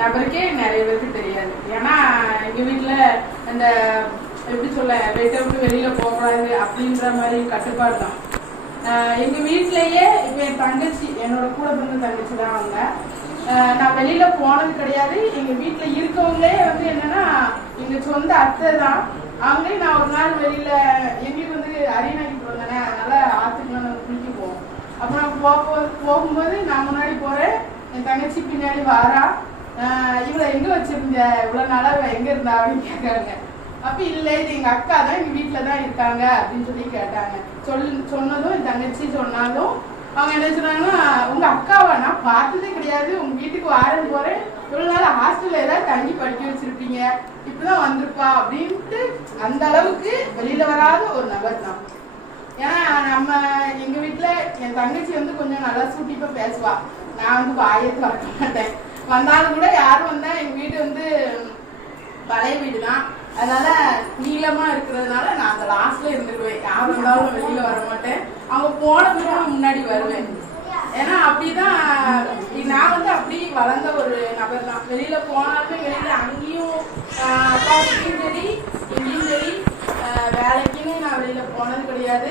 நபருக்கே நிறைய பேருக்கு தெரியாது. ஏன்னா எங்க வீட்டுல அந்த எப்படி சொல்ல வீட்டை விட்டு வெளியில போகக்கூடாது அப்படின்ற மாதிரி கட்டுப்பாடு தான். எங்க வீட்லயே இப்ப என் தங்கச்சி, என்னோட கூட பிறந்த தங்கச்சி தான் அவங்க. நான் வெளியில போனது கிடையாது. எங்க வீட்டுல இருக்கவங்களே வந்து என்னன்னா எங்க சொந்த அத்தை தான். அவங்களே நான் ஒரு நாள் வெளியில எங்களுக்கு வந்து அரியநாய்க்கு வந்தானே, அதனால ஆத்துக்கு நாங்கள் குளிக்க போவோம். அப்புறம் போகும்போது நான் முன்னாடி போறேன், என் தங்கச்சி பின்னாடி வாரா. இவளை எங்க வச்சிருந்த இவ்வளவு நாளா எங்க இருந்தா அப்படின்னு கேட்கறாங்க. அப்ப இல்லை, இது எங்க அக்கா தான், எங்க வீட்டுலதான் இருக்காங்க அப்படின்னு சொல்லி கேட்டாங்க. சொன்னதும் என் தங்கச்சி சொன்னாலும் அவங்க என்ன சொன்னாங்கன்னா, உங்க அக்காவா நான் பார்த்ததே கிடையாது, உங்க வீட்டுக்கு வாரேன்னு போறேன், இவ்வளவு நாள் ஹாஸ்டல்ல ஏதாவது தங்கி படிக்க வச்சிருப்பீங்க, இப்பதான் வந்திருப்பா அப்படின்ட்டு அந்த அளவுக்கு வெளியில வராத ஒரு நபர் தான். ஏன்னா நம்ம எங்க வீட்டுல என் தங்கச்சி வந்து கொஞ்சம் நல்லா சூட்டிப்பா பேசுவா. நான் வந்து வாயத்து வளர்க்க மாட்டேன். வந்தாலும் கூட யாரும் வந்தா எங்க வீடு வந்து பழைய வீடு தான், அதனால நீளமா இருக்கிறதுனால நான் அந்த லாஸ்ட்ல இருந்துருவேன். யாரும் இருந்தாலும் வெளியில வர மாட்டேன். அவங்க போனதுக்கு முன்னாடி வருவேன். ஏன்னா அப்படிதான் நான் வந்து அப்படி வளர்ந்த ஒரு நபர் தான். வெளியில போனாலுமே வெளியில அங்கேயும் அப்பாவுக்கும் சரி இங்கேயும் சரி வேலைக்குன்னு நான் வெளியில போனது கிடையாது.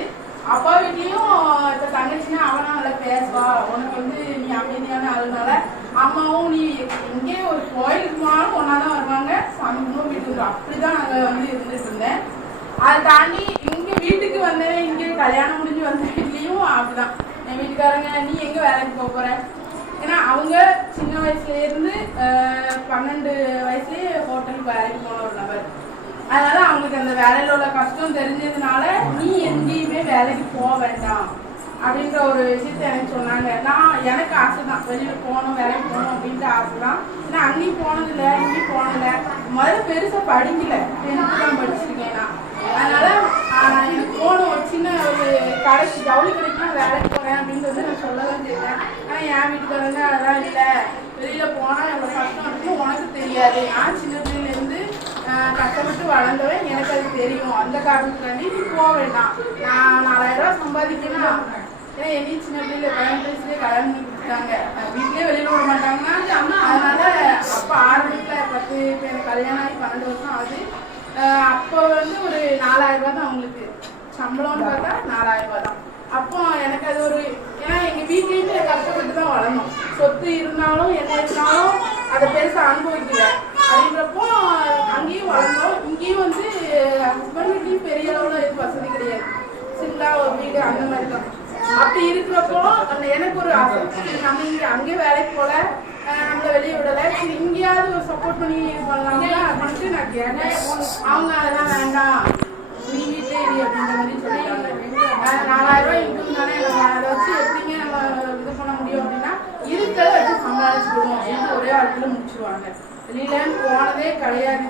அப்பா வீட்லயும் இப்ப தங்கச்சின்னா அவனா நல்லா பேசுவா, உனக்கு வந்து நீ அமைதியான ஆளுனால அம்மாவும் நீ எங்கே ஒரு கோயிலுக்கு போனாலும் ஒன்னாதான் வருவாங்க, சாமி கும்பிடும் வீட்டுக்கு வரும். அப்படிதான் நாங்க வந்து இருந்துட்டு இருந்தேன். அதை தாண்டி இங்க வீட்டுக்கு வந்தேன், இங்க கல்யாணம் முடிஞ்சு வந்த வீட்லயும் அப்படிதான். என் வீட்டுக்காரங்க நீ எங்க வேலைக்கு போற, ஏன்னா அவங்க சின்ன வயசுல இருந்து 12 வயசுலயே ஹோட்டலுக்கு வேலைக்கு போன ஒரு நபர். அதனால அவங்களுக்கு அந்த வேலையில உள்ள கஷ்டம் தெரிஞ்சதுனால நீ எங்கேயுமே வேலைக்கு போக வேண்டாம் அப்படின்ற ஒரு விஷயத்த எனக்கு சொன்னாங்க. நான் எனக்கு ஆசைதான், வெளியில போகணும் வேலைக்கு போகணும் அப்படின்ற ஆசைதான். ஏன்னா அங்கேயும் போனதில்லை, இங்கேயும் போனதில்லை. முதல்ல பெருசா படிக்கல, 10th தான் படிச்சிருக்கேன் நான். அதனால எனக்கு போகணும், ஒரு சின்ன ஒரு கடைக்கு ஜவுளி கடைக்குனா வேலைக்கு போறேன் அப்படின்றது நான் சொல்லதான் செய்வேன். ஆனா என் வீட்டுக்காரங்க அதெல்லாம் இல்லை, வெளியில போனா எவ்வளவு கஷ்டம் இருக்குன்னு உனக்கு தெரியாது, நான் சின்ன பிள்ளைல இருந்து கஷ்டப்பட்டு வளர்ந்தவன், எனக்கு அது தெரியும், அந்த காரணத்துக்காண்டி நீ போக வேண்டாம், நான் 4000 ரூபாய் சம்பாதிக்கணும். ஏன்னா என்னையும் சின்ன பிள்ளைல 18 வயசுலயே கல்யாணம் பண்ணி கொடுத்தாங்க, வீட்லயே வெளியில விட மாட்டாங்கன்னா. அதனால அப்ப ஆரம்பத்துல 10 இப்ப எனக்கு கல்யாணம் ஆகி 12 வருஷம் ஆகுது. அப்போ வந்து ஒரு 4000 ரூபாய் தான் அவங்களுக்கு சம்பளம்னு பார்த்தா 4000 ரூபாய் தான். அப்போ எனக்கு அது ஒரு, ஏன்னா எங்க வீட்லயுமே கஷ்டப்பட்டு தான் வளரணும், சொத்து இருந்தாலும் என்ன இருந்தாலும் அதை பெருசா அனுபவிக்கல அப்படின்றப்போ அங்கேயும் வளர்ந்தோம். இங்கேயும் வந்து ஹஸ்பண்ட்கிட்டையும் பெரிய அளவுல வசதி கிடையாது, சிங்கிளா ஒரு வீடு அந்த மாதிரி தான். அப்படி இருக்கிறப்போ அந்த எனக்கு ஒரு ஆசை, நம்ம இங்க அங்கேயே வேலைக்கு போல, நம்மள வெளியே விடல, சரி இங்கேயாவது ஒரு சப்போர்ட் பண்ணி பண்ணலாம்னா பண்ணிட்டு நான் கேட்டேன். அவங்க அதெல்லாம் வேண்டாம், நீ வீட்டே இடி அப்படின்ற மாதிரி சொல்லிட்டாங்க. 4000 ரூபாய் இன்கம் தானே, நம்ம அதை வச்சு எப்படிங்க நம்ம இது பண்ண முடியும் அப்படின்னா இருக்கிறத வச்சு சமாளிச்சுடுவோம் அப்படின்னு ஒரே ஆட்கள் முடிச்சிருவாங்க. வெளியில போனதே கிடையாது.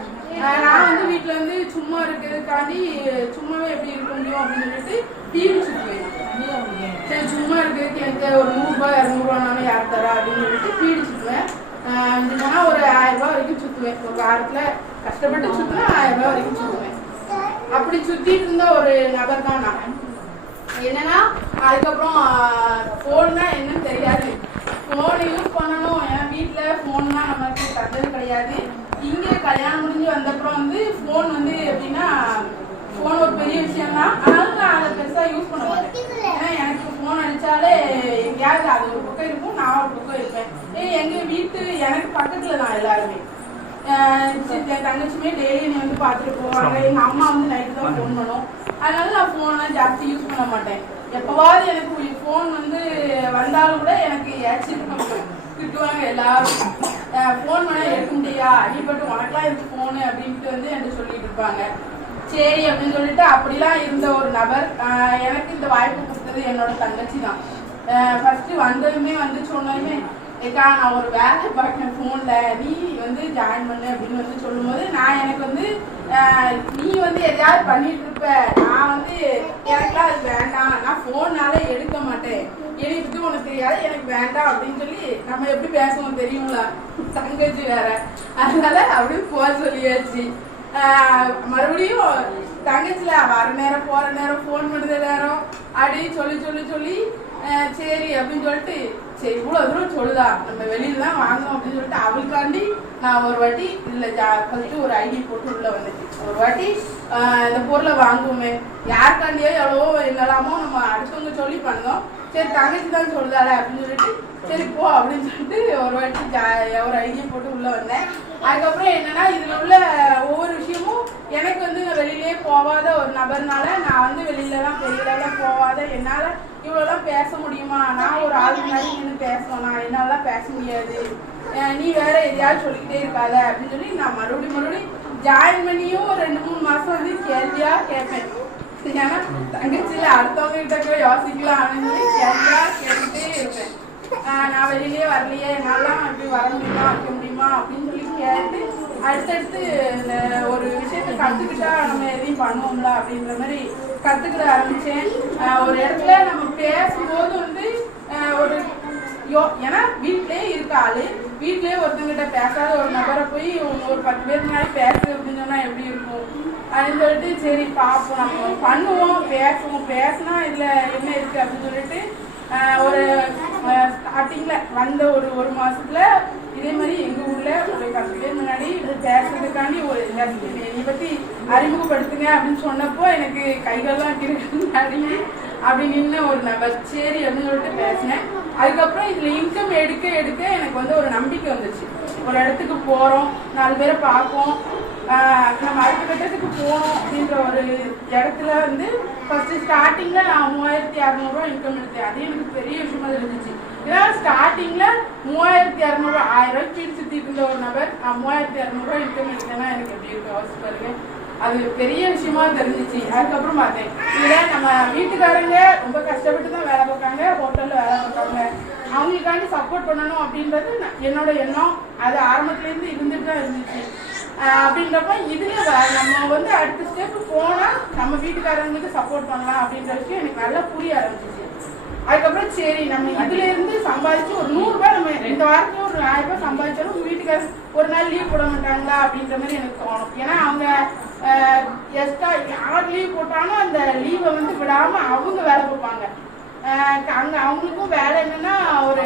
நான் வந்து வீட்டுல இருந்து சும்மா இருக்கிறதுக்காண்டி சும்மாவே எப்படி இருக்க முடியும் அப்படின்னு சொல்லிட்டு பீடி சுற்றுவேன். சரி சும்மா இருக்கிறதுக்கு எனக்கு ஒரு 100 ரூபாய் 200 ரூபானாலும் யார் தரா அப்படின்னு சொல்லிட்டு பீடி சுற்றுவேன். இதுனா ஒரு 1000 ரூபாய் வரைக்கும் சுற்றுவேன். ஒரு வாரத்துல கஷ்டப்பட்டு சுற்றுனா 1000 ரூபாய் வரைக்கும் சுற்றுவேன். அப்படி சுத்திட்டு இருந்த ஒரு நபர் தான் நான். என்னன்னா அதுக்கப்புறம் போன்னா என்னன்னு தெரியாது, போன் யூஸ் பண்ணணும். என் வீட்டுல போன்னா நமக்கு தந்தது கிடையாது. இங்க கல்யாணம் முடிஞ்சு வந்தப்புறம் வந்து போன் வந்து எப்படின்னா போன் ஒரு பெரிய விஷயம் தான், அதனால நான் அதை பெருசா யூஸ் பண்ண மாட்டேன். ஏன்னா எனக்கு போன் அடிச்சாலே எங்கேயாவது அது ஒரு பக்கம் இருக்கும், நான் ஒரு பக்கம் இருப்பேன். எங்க வீட்டு எனக்கு பக்கத்துல தான் எல்லாருமே. என் தங்கச்சியுமே டெய்லி நீ வந்து பாத்துட்டு போவாங்க. எங்க அம்மா வந்து நைட்டு தான் போன் பண்ணும், அதனால நான் போன்லாம் ஜாஸ்தி யூஸ் பண்ண மாட்டேன். எப்பவாவது எனக்கு போன் வந்து வந்தாலும் கூட எனக்கு திட்டுவாங்க எல்லாரும், போன் பண்ண எடுக்க முடியா, அடிப்பட்டு உனக்கெல்லாம் இருக்கு போனு அப்படின்ட்டு வந்து என்கிட்ட சொல்லிட்டு இருப்பாங்க. சரி அப்படின்னு சொல்லிட்டு அப்படிலாம் இருந்த ஒரு நபர். எனக்கு இந்த வாய்ப்பு கொடுத்தது என்னோட தங்கச்சி தான். ஃபர்ஸ்ட் வந்ததுமே வந்து சொன்னதுமே, ஏக்கா நான் ஒரு வேலை பார்க்கேன் போன்ல, நீ வந்து ஜாயின் பண்ணு அப்படின்னு வந்து சொல்லும் போது நான் எனக்கு வந்து நீ வந்து எதையாவது பண்ணிட்டு இருப்ப, நான் வந்து எனக்குலாம் அது வேண்டாம், நான் போன்னால எடுக்க மாட்டேன், எனக்கு உனக்கு தெரியாது, எனக்கு வேண்டாம் அப்படின்னு சொல்லி நம்ம எப்படி பேசுவோம் தெரியுங்களா, தங்கச்சி வேற, அதனால அப்படின்னு போக சொல்லியாச்சு. மறுபடியும் தங்கச்சில வர நேரம் போற நேரம் போன் பண்ணுற நேரம் அப்படின்னு சொல்லி சொல்லி சொல்லி சரி அப்படின்னு சொல்லிட்டு சரி இவ்வளவு தூரம் சொல்லுதா நம்ம வெளியில தான் வாங்கணும் அப்படின்னு சொல்லிட்டு அவளுக்காண்டி நான் ஒரு வாட்டி இதுல ஃபர்ஸ்ட் ஒரு ஐடி போட்டு உள்ள வந்துச்சு. ஒரு வாட்டி இந்த பொருளை வாங்குவோமே யாருக்காண்டியோ எவ்வளவோ என்னெல்லாமோ நம்ம அடுத்தவங்க சொல்லி பண்ணோம். சரி தங்கச்சி தான் சொல்லுதால அப்படின்னு சொல்லிட்டு சரி போ அப்படின்னு சொல்லிட்டு ஒரு வாட்டி ஒரு ஐடியா போட்டு உள்ள வந்தேன். அதுக்கப்புறம் என்னன்னா இதுல உள்ள ஒவ்வொரு விஷயமும் எனக்கு வந்து வெளியிலே போகாத ஒரு நபர்னால நான் வந்து வெளியிலலாம் வெளியிலலாம் போகாத என்னால இவ்வளோலாம் பேச முடியுமா, நான் ஒரு ஆள் முன்னாடி நின்று பேசணும், என்னாலாம் பேச முடியாது, நீ வேற எதையாவது சொல்லிக்கிட்டே இருக்காத அப்படின்னு சொல்லி நான் மறுபடியும் ஜாயின் பண்ணியும் ஒரு 2-3 மாசம் வந்து கேள்வியா கேட்பேன். ஏன்னா தங்கச்சியில அடுத்தவங்க கிட்ட யோசிக்கலாம் அப்படின்னு சொல்லி கேள்வியா கேட்டுட்டே இருப்பேன். நான் வெளியிலேயே வரலையே, என்னாலாம் அப்படி வர முடியுமா வைக்க முடியுமா அப்படின்னு சொல்லி கேட்டு அடுத்தடுத்து இந்த ஒரு விஷயத்த கற்றுக்கிட்டா நம்ம எதையும் பண்ணுவோம்ல அப்படின்ற மாதிரி கற்றுக்கிட ஆரம்பித்தேன். ஒரு இடத்துல நம்ம பேசும்போது வந்து ஒரு ஏன்னா வீட்டிலே இருக்க ஆளு வீட்டிலேயே ஒருத்தங்கிட்ட பேசாத ஒரு நபரை போய் ஒரு 10 பேர் முன்னாடி பேசு அப்படின்னு சொன்னா எப்படி இருக்கும் அப்படின்னு சொல்லிட்டு சரி பார்ப்போம் நம்ம பண்ணுவோம் பேசுவோம் பேசினா இதுல என்ன இருக்கு அப்படின்னு சொல்லிட்டு ஒரு ஸ்டார்டிங்ல வந்த ஒரு மாசத்துல இதே மாதிரி எங்க ஊர்ல ஒரு 10 பேர் முன்னாடி பேசுறதுக்காண்டி ஒரு என்னை பத்தி அறிமுகப்படுத்துங்க அப்படின்னு சொன்னப்போ எனக்கு கைகள்லாம் கிருக்கி அப்படி நின்று ஒரு நபர் சரி அப்படின்னு சொல்லிட்டு பேசினேன். அதுக்கப்புறம் இதுல இன்கம் எடுக்க எனக்கு வந்து ஒரு நம்பிக்கை வந்துச்சு. ஒரு இடத்துக்கு போறோம், 4 பேரை பார்ப்போம், நம்ம அடுத்த கட்டத்துக்கு போகணும் அப்படின்ற ஒரு இடத்துல வந்து ஃபர்ஸ்ட் ஸ்டார்டிங்ல நான் 3600 ரூபா இன்கம் எடுத்தேன். அது எனக்கு பெரிய விஷயமா இருந்துச்சு. ஏன்னா ஸ்டார்டிங்ல 3200 1000 ரூபாய்க்கு வீடு சுத்திட்டு இருந்த ஒரு நபர் 3200 ரூபாய் இன்கம் எடுத்தேன்னா எனக்கு எப்படி இருக்கு யோசிச்சு பாருங்க. அது பெரிய விஷயமா தெரிஞ்சிச்சு. அதுக்கப்புறம் பார்த்தேன் இதுல நம்ம வீட்டுக்காரங்க ரொம்ப கஷ்டப்பட்டு தான் வேலை பார்க்காங்க, ஹோட்டல்ல வேலை பார்க்காங்க, அவங்களுக்காண்டி சப்போர்ட் பண்ணணும் அப்படின்றது என்னோட எண்ணம். அது ஆரம்பத்துல இருந்து இருந்துட்டு தான் இருந்துச்சு. அப்படின்றப்ப இதுல நம்ம வந்து அடுத்த ஸ்டெப் போனா நம்ம வீட்டுக்காரங்களுக்கு சப்போர்ட் பண்ணலாம் அப்படின்ற விஷயம் எனக்கு நல்லா புரிய ஆரம்பிச்சிச்சு. அதுக்கப்புறம் சரி நம்ம இதுல இருந்து சம்பாதிச்சு ஒரு 100 ரூபாய் நம்ம இந்த வாரத்துல ஒரு 1000 ரூபாய் சம்பாதிச்சாலும் உங்க வீட்டுக்காரர் ஒரு நாள் லீவ் போட மாட்டாங்களா அப்படின்ற மாதிரி எனக்கு தோணும். ஏன்னா அவங்க எக்ஸ்ட்ரா யார் லீவ் போட்டாலும் அந்த லீவை வந்து விடாம அவங்க வேலை பார்ப்பாங்க. அங்க அவங்களுக்கும் வேலை என்னன்னா ஒரு